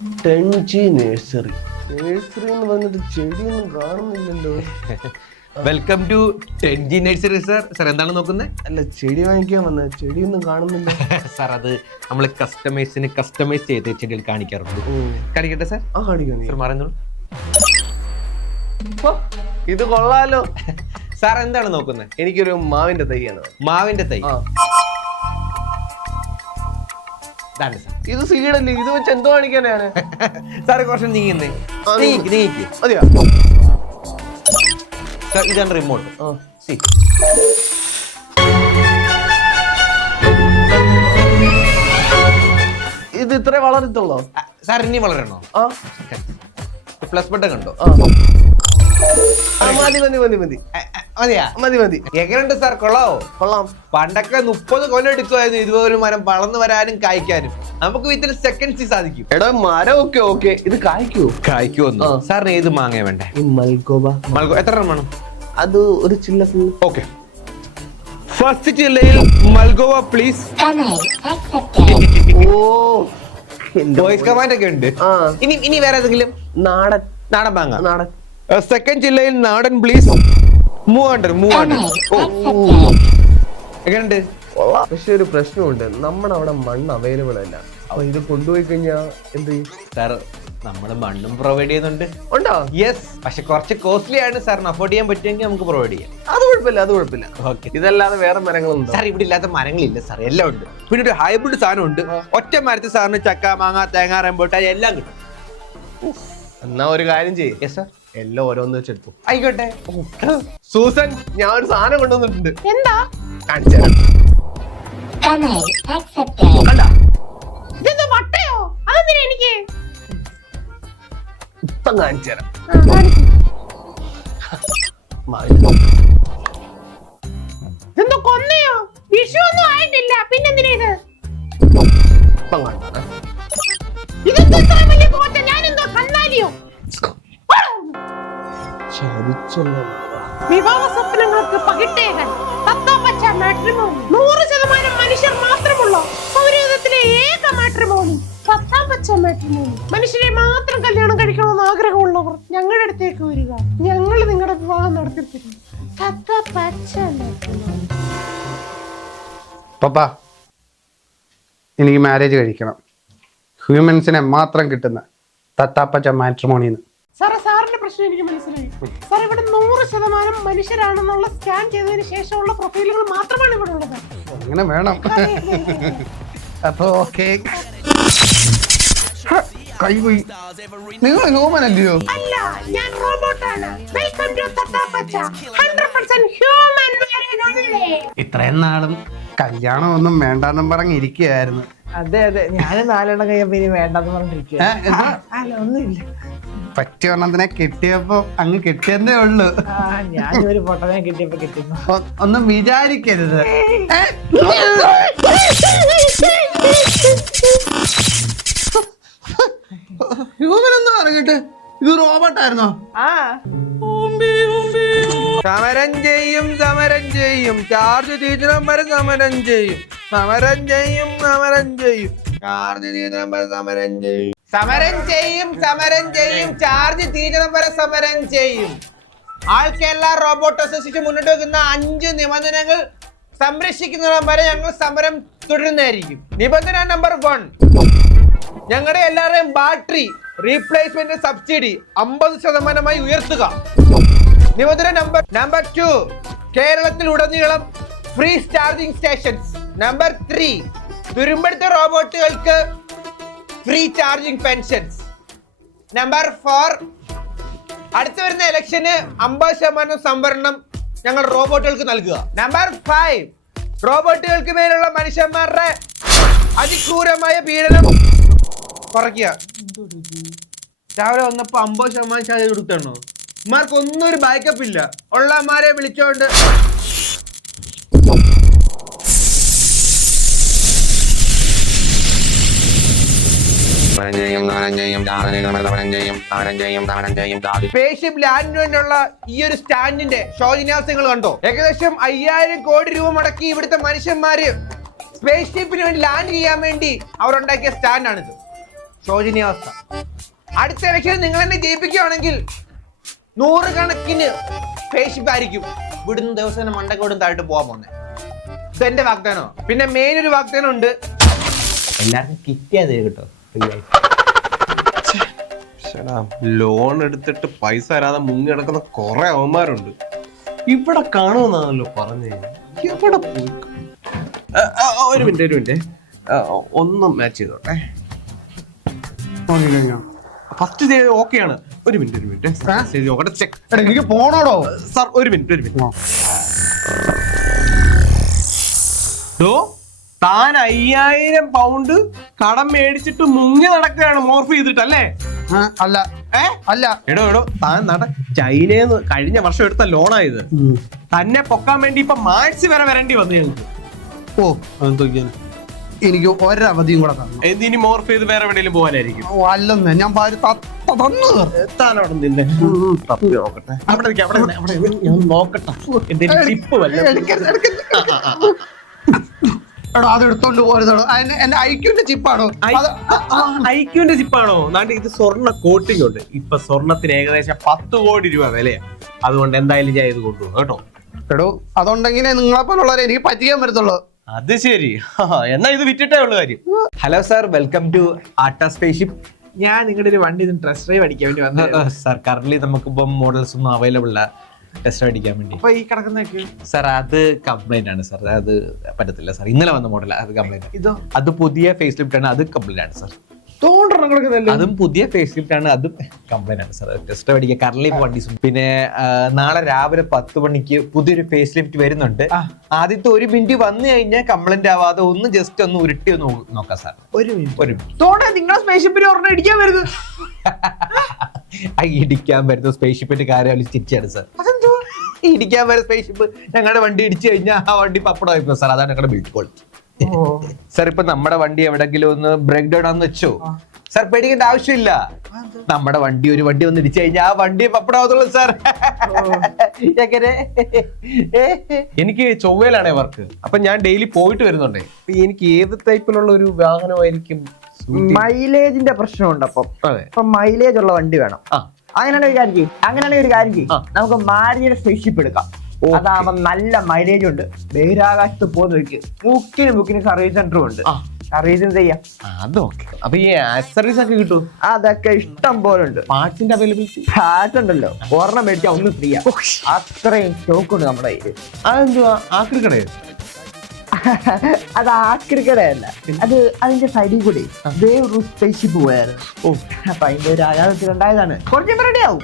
ടെൻജി nursery. Nursery എന്ന് പറഞ്ഞിട്ട് ചെടിയൊന്നും കാണുന്നില്ലല്ലോ. വെൽക്കം ടു ടെൻജി നഴ്സറി സാർ. സാർ എന്താണ് നോക്കുന്നത്? അല്ല, ചെടി വാങ്ങിക്കാൻ വന്ന, ചെടിയൊന്നും കാണുന്നില്ല. സാർ അത് നമ്മൾ കസ്റ്റമൈസ് ചെയ്ത് ചെടികൾ കാണിക്കാറുണ്ട്. കാണിക്കട്ടെ സാർ? ആ, കാണിക്കാം. സാർ മാറുന്നുള്ളൂ. ഇത് കൊള്ളാലോ. സാർ എന്താണ് നോക്കുന്നത്? എനിക്കൊരു മാവിന്റെ തൈയാണ്. മാവിന്റെ തൈ. ഇത് സീഡല്ലേ, ഇത് വെച്ച് എന്തോ കാണിക്കാനാണ്? സാറ് കുറച്ച് നീങ്ങുന്നേ. മതിയോ? ഇതാണ് റിമോട്ട്. ഇത് ഇത്രേ വളരത്തുള്ളോ? സാർ ഇനി വളരണോ? പ്ലസ് ബട്ടൺ കണ്ടോ? മതി മതി മതി മതി മതിയാ? മതി മതി. എങ്ങനെയുണ്ട് സാർ? കൊള്ളാവോ? കൊള്ളാം. പണ്ടൊക്കെ 30 കൊല്ലം എടുക്കുമായിരുന്നു ഇതുപോലെ മരം വളർന്നു വരാനും കായ്ക്കാനും. നമുക്ക് വിത്തിൻ സെക്കൻഡ്സ് സാധിക്കും. എടാ, മരം ഒക്കെ ഓക്കെ, ഇത് കായ്ക്കുമോ? സാറിന് ഏത് മാങ്ങ വേണ്ടേ? മൽഗോവ. എത്ര എണ്ണം വേണം? അത് ഒരു ചില്ല ഫുൾ. ഓക്കെ. ഫസ്റ്റ് ചില്ലയിൽ മൽഗോവ പ്ലീസ്. വോയിസ് കമാൻഡ് ഒക്കെ ഉണ്ട്. ഇനി വേറെ ഏതെങ്കിലും? നാടൻ മാങ്ങ. നാടൻ. സെക്കൻഡ് ജില്ലയിൽ നാടൻ പ്ലീസ്. 300. എങ്ങനെയുണ്ട്? പക്ഷെ ഒരു പ്രശ്നമുണ്ട്, നമ്മുടെ അവിടെ മണ്ണ് അവൈലബിൾ അല്ല. അപ്പൊ ഇത് കൊണ്ടുപോയി കഴിഞ്ഞാൽ എന്ത് ചെയ്യും? സാർ, നമ്മള് മണ്ണും പ്രൊവൈഡ് ചെയ്യുന്നുണ്ട്. ഉണ്ടോ? യെസ്. പക്ഷെ കുറച്ച് കോസ്റ്റ്ലി ആണ്. സാറിന് അഫോർഡ് ചെയ്യാൻ പറ്റുമെങ്കിൽ നമുക്ക് പ്രൊവൈഡ് ചെയ്യാം. അത് കുഴപ്പമില്ല. ഓക്കെ. ഇതല്ലാതെ വേറെ മരങ്ങളുണ്ടോ? സാർ, ഇവിടെ ഇല്ലാത്ത മരങ്ങളില്ല സാർ, എല്ലാം ഉണ്ട്. പിന്നെ ഒരു ഹൈബ്രിഡ് സാധനം ഉണ്ട്. ഒറ്റ മരത്തിൽ സാറിന് ചക്ക, മാങ്ങ, തേങ്ങ, റംബൂട്ടാൻ എല്ലാം കിട്ടും. എന്നാ ഒരു കാര്യം ചെയ്യും. Yes sir. എല്ലാം ഓരോന്ന് വെച്ചെടുത്തു. ആയിക്കോട്ടെ. സൂസൻ, ഞാൻ ഒരു സാധനം കൊണ്ടുവന്നിട്ടുണ്ട്. എന്താ? കാണിച്ചു തരാം. ഇതെന്താ വട്ടയോ? അതെന്തിനാ എനിക്ക്? ഇപ്പം കാണിച്ചു തരാം. ഇതെന്തോ കൊന്നയോ? വിഷു ഒന്നും ആയിട്ടില്ല, പിന്നെന്തിനാ ഇത്? ഇപ്പം കാണിച്ചു. ഇതെന്തോ ഇത്ര വലിയ പോച്ച? ഞാനെന്തോ കന്നാലിയോ? വിവാഹ സ്വപ്നങ്ങൾക്ക് പകിട്ടേകാൻ തത്താപ്പച്ച മാട്രിമോണി. 100% മനുഷ്യർ മാത്രമുള്ള സൗരയൂഥത്തിലെ ഏക മാട്രിമോണി തത്താപ്പച്ച മാട്രിമോണി. മനുഷ്യരെ മാത്രം കല്യാണം കഴിക്കണമെന്ന് ആഗ്രഹമുള്ളവർ ഞങ്ങളുടെ അടുത്തേക്ക് വരിക. ഞങ്ങൾ നിങ്ങളുടെ വിവാഹം നടത്തിത്തരും. തത്താപ്പച്ച മാട്രിമോണി. പപ്പാ, എനിക്ക് മാരേജ് കഴിക്കണം. ഹ്യൂമൻസിനെ മാത്രം കിട്ടുന്ന തത്താപ്പച്ച മാട്രിമോണിന്ന്. സാറേ, സാറിന്റെ പ്രശ്നം എനിക്ക് മനസ്സിലായി. സാർ, ഇവിടെ 100% മനുഷ്യരാണെന്നുള്ള സ്കാൻ ചെയ്തതിന് ശേഷമുള്ള പ്രൊഫൈലുകൾ മാത്രമാണ് ഇവിടെ ഉള്ളത്. അങ്ങനെ വേണം. അപ്പൊ ഓക്കെ. കൈപോയി. നിങ്ങൾ ഹ്യൂമൻ അല്ലയോ? അല്ല, ഞാൻ റോബോട്ടാണ്. വെൽക്കം ടു തത്താപ്പച്ച. 100% ഹ്യൂമൻ ഒൺലി. ഇത്രയും നാളും കല്യാണം ഒന്നും വേണ്ടെന്നും പറഞ്ഞിരിക്കുകയായിരുന്നു. അതെ, ഞാനും 4 എണ്ണം കഴിയുമ്പോ ഇനി വേണ്ടെന്ന് പറഞ്ഞിരിക്കുക. അല്ല, ഒന്നുമില്ല. പറ്റിയ ഒരെണ്ണത്തിനെ കിട്ടിയപ്പോ അങ്ങ് കിട്ടിയെന്നേ ഉള്ളു. ഞാനൊരു പൊട്ടനെ കിട്ടിയപ്പോ കിട്ടുന്നു. ഒന്നും വിചാരിക്കരുത്. ഹ്യൂമനൊന്നും അറിഞ്ഞിട്ട് ഇത് റോബോട്ടായിരുന്നോ? സമരം ചെയ്യും ചാർജ് തീറ്റണം വരെ സമരം ചെയ്യും ചാർജ് തീറ്റണം വരെ സമരം ചെയ്യും. ആൾ കേരള റോബോട്ട് അസോസിയേഷൻ മുന്നോട്ട് വെക്കുന്ന 5 നിബന്ധനകൾ സംരക്ഷിക്കുന്നതിനും വരെ ഞങ്ങൾ സമരം തുടരുന്നതായിരിക്കും. നിബന്ധന നമ്പർ 1, ഞങ്ങളുടെ എല്ലാവരുടെയും ബാറ്ററി റീപ്ലേസ്മെന്റ് സബ്സിഡി 50% ഉയർത്തുക. നിബന്ധന നമ്പർ 2, കേരളത്തിൽ ഉടനീളം ഫ്രീ ചാർജിംഗ് സ്റ്റേഷൻസ്. നമ്പർ 3, തുരുമ്പെടുത്ത റോബോട്ടുകൾക്ക് ഫ്രീ ചാർജിംഗ് പെൻഷൻസ്. നമ്പർ 4, അടുത്ത വരുന്ന ഇലക്ഷന് 50% സംവരണം ഞങ്ങൾ റോബോട്ടുകൾക്ക് നൽകുക. നമ്പർ 5, റോബോട്ടുകൾക്ക് മേലുള്ള മനുഷ്യന്മാരുടെ അതിക്രൂരമായ പീഡനം കുറയ്ക്കുക. രാവിലെ വന്നപ്പോ 50% ചാർജ് കൊടുത്തണോ? ഇമാർക്കൊന്നും ഒരു ബാക്കപ്പ് ഇല്ല. ഉള്ളമാരെ വിളിച്ചോണ്ട് സ്പേസ്ഷിപ്പ് ലാൻഡിന് വേണ്ടിയുള്ള ഈ ഒരു സ്റ്റാൻഡിന്റെ ശോചനീയാവസ്ഥകൾ കണ്ടോ? ഏകദേശം 5000 കോടി രൂപ മുടക്കി ഇവിടുത്തെ മനുഷ്യന്മാര് സ്പേസ് ഷിപ്പിന് വേണ്ടി ലാൻഡ് ചെയ്യാൻ വേണ്ടി അവർ ഉണ്ടാക്കിയ സ്റ്റാൻഡാണിത്. ശോചനീയാവസ്ഥ. അടുത്ത ഇലക്ഷൻ നിങ്ങൾ എന്നെ ജയിപ്പിക്കുകയാണെങ്കിൽ 100 കണക്കിന് സ്പേസ്ഷിപ്പ് ആയിരിക്കും വിടുന്ന ദിവസം തന്നെ മണ്ടക്കോടും താഴോട്ട് പോകാൻ പോകുന്നത്. ഇതെന്റെ വാഗ്ദാനോ. പിന്നെ മെയിൻ ഒരു വാഗ്ദാനം ഉണ്ട്, എല്ലാവർക്കും കിറ്റിയത് കേട്ടോ. ലോൺ എടുത്തിട്ട് പൈസ തരാതെ മുങ്ങി കിടക്കുന്ന കുറെ അവന്മാരുണ്ട്. ഇവിടെ കാണുമെന്നാണല്ലോ പറഞ്ഞേ. എവിടെ പോയി? ഒരു മിനിറ്റ് ഒന്നും മാച്ച് ചെയ്തോട്ടെ. ഫസ്റ്റ് ചെയ്ത് ഓക്കെയാണ്. ഒരു മിനിറ്റ് എനിക്ക് പോണോടോ സാർ. ഒരു മിനിറ്റ് താൻ 5000 പൗണ്ട് കടം മേടിച്ചിട്ട് മുങ്ങി നടക്കുകയാണ് മോർഫ് ചെയ്തിട്ടല്ലേ? അല്ല അല്ല എടോ താൻ ചൈനന്ന് കഴിഞ്ഞ വർഷം എടുത്ത ലോണായത്. തന്നെ പൊക്കാൻ വേണ്ടി ഇപ്പൊ മാർച്ച് വരെ വരേണ്ടി വന്നു ഞങ്ങൾക്ക്. ഓ അതെന്തൊക്കെയാണ്? എനിക്ക് ഒരവധിയും കൂടെ തന്നു. എന്തിനി മോർഫ് ചെയ്ത് വേറെ എവിടെയെങ്കിലും പോകാനായിരിക്കും? അല്ലെന്ന് ഞാൻ തന്നു. താനവിടെ നിന്നെ നോക്കട്ടെ. ഞാൻ നോക്കട്ടെ എന്തെങ്കിലും ടിപ്പ് വല്ല. എടോ അത് എടുത്തോണ്ട് പോരുതോ. എന്റെ ഐക്യൂന്റെ ചിപ്പാണോ? ഐക്യൂന്റെ ചിപ്പാണോ? നാട്ടിൽ ഇത് സ്വർണ്ണ കോട്ടിംഗ് ഉണ്ട്. ഇപ്പൊ സ്വർണത്തിന് ഏകദേശം 10 കോടി രൂപ വിലയാണ്. അതുകൊണ്ട് എന്തായാലും ഞാൻ ഇത് കൊണ്ടുപോകും കേട്ടോ. എടോ അതുണ്ടെങ്കിലേ നിങ്ങളെ പോലുള്ളവരെ എനിക്ക് പറ്റിക്കാൻ പറ്റത്തുള്ളൂ. അത് ശരി. എന്നാ ഇത് വിറ്റിട്ടേ ഉള്ള കാര്യം. ഹലോ സാർ, വെൽക്കം ടു ആർട്ട സ്പേസ്ഷിപ്പ്. ഞാൻ നിങ്ങളുടെ ഒരു വണ്ടി ടെസ്റ്റ് ഡ്രൈവ് അടിക്കാൻ വേണ്ടി വന്നത്. സാർ കറന്റ് നമുക്കിപ്പം മോഡൽസ് ഒന്നും അവൈലബിൾ അല്ല ടെസ്റ്റ് അടിക്കാൻ വേണ്ടി. അപ്പൊ ഈ കിടക്കുന്നൊക്കെ സാർ അത് കംപ്ലൈന്റ് ആണ് സാർ. അത് പറ്റത്തില്ല സാർ. ഇന്നലെ വന്ന മോഡൽ അത് കംപ്ലൈന്റ്. ഇതോ? അത് പുതിയ ഫേസ് ലിഫ്റ്റ് ആണ്, അത് കംപ്ലൈന്റ് ആണ് സാർ. തോണ്ടെണ്ണം കിടക്കുന്നല്ലേ? അതും പുതിയ ഫേസ് ലിഫ്റ്റ് ആണ്, അതും കംപ്ലൈന്റ് ആണ് സാർ. ടെസ്റ്റ് അടിക്കാൻ കറന്റ് വണ്ടി. പിന്നെ നാളെ രാവിലെ 10 മണിക്ക് പുതിയൊരു ഫേസ് ലിഫ്റ്റ് വരുന്നുണ്ട്. ആദ്യത്തെ 1 മിനിറ്റ് വന്നു കഴിഞ്ഞാൽ കംപ്ലൈന്റ് ആവാതെ ഒന്ന് ജസ്റ്റ് ഒന്ന് ഉരുട്ടി ഒന്ന് നോക്കാം സാർ. 1 മിനിറ്റ് തോടെ നിങ്ങളെ സ്പേസ്ഷിപ്പിന് ഒരെണ്ണം ഇടിക്കാൻ വരുന്നത്. ഇടിക്കാൻ വരുന്ന സ്പേസ്ഷിപ്പിന്റെ കാര്യം ചിരിച്ചാണ് സാർ. അതെന്തോ ഇടിക്കാൻ വരുന്ന സ്പേസ്ഷിപ്പ് ഞങ്ങളുടെ വണ്ടി ഇടിച്ചു കഴിഞ്ഞാൽ ആ വണ്ടി പപ്പടമായിരുന്നു സാർ. അതാണ് ഞങ്ങളുടെ ബിൽഡ് ക്വാളിറ്റി. സാർ ഇപ്പൊ നമ്മുടെ വണ്ടി എവിടെങ്കിലും ഒന്ന് ബ്രേക്ക് ഡൗൺ ആണെന്ന് വെച്ചോ, സാർ പേടിക്കേണ്ട ആവശ്യമില്ല. നമ്മുടെ വണ്ടി ഒന്ന് ഇടിച്ചു കഴിഞ്ഞാൽ ആ വണ്ടി പപ്പടാവത്തുള്ളൂ സാർ. എനിക്ക് ചൊവ്വയിലാണേ വർക്ക്. അപ്പൊ ഞാൻ ഡെയിലി പോയിട്ട് വരുന്നുണ്ടേ. എനിക്ക് ഏത് ടൈപ്പിലുള്ള ഒരു വാഹനമായിരിക്കും? മൈലേജിന്റെ പ്രശ്നമുണ്ട്. അപ്പം മൈലേജ് ഉള്ള വണ്ടി വേണം. അങ്ങനെയാണെങ്കിൽ ഒരു കാര്യം ചെയ്യും. നമുക്ക് മാരുതിയുടെ സ്പേസ്ഷിപ്പ് എടുക്കാം. അതാകുമ്പോ നല്ല മൈലേജ് ഉണ്ട്. ബഹിരാകാശത്ത് പോകുന്ന മുക്കിന് സർവീസ് സെന്ററും ഉണ്ട്. സർവീസും ചെയ്യാം. അതൊക്കെ. അപ്പൊ ഈ ആക്സറീസ് ഒക്കെ കിട്ടും? അതൊക്കെ ഇഷ്ടം പോലെ ഉണ്ട്. പാർട്സിന്റെ അവൈലബിലിറ്റി? പാർട്സ് ഉണ്ടല്ലോ, ഒരെണ്ണം മേടിച്ചാൽ ഒന്ന് ഫ്രീ ആ. അത്രയും സ്റ്റോക്ക് ഉണ്ട് നമ്മുടെ കയ്യിൽ. അതെന്തുവാ ആക്രിക്കടയോ? അത് ആക്രിക്കടയല്ല, അത് അതിന്റെ സൈഡിൽ കൂടി വേറൊരു സ്പേസ്ഷിപ്പ് പോയായിരുന്നു. അപ്പൊ അതിന്റെ ഒരു ആയാസത്തിൽ ഉണ്ടായതാണ്. കുറച്ച് റെഡി ആവും.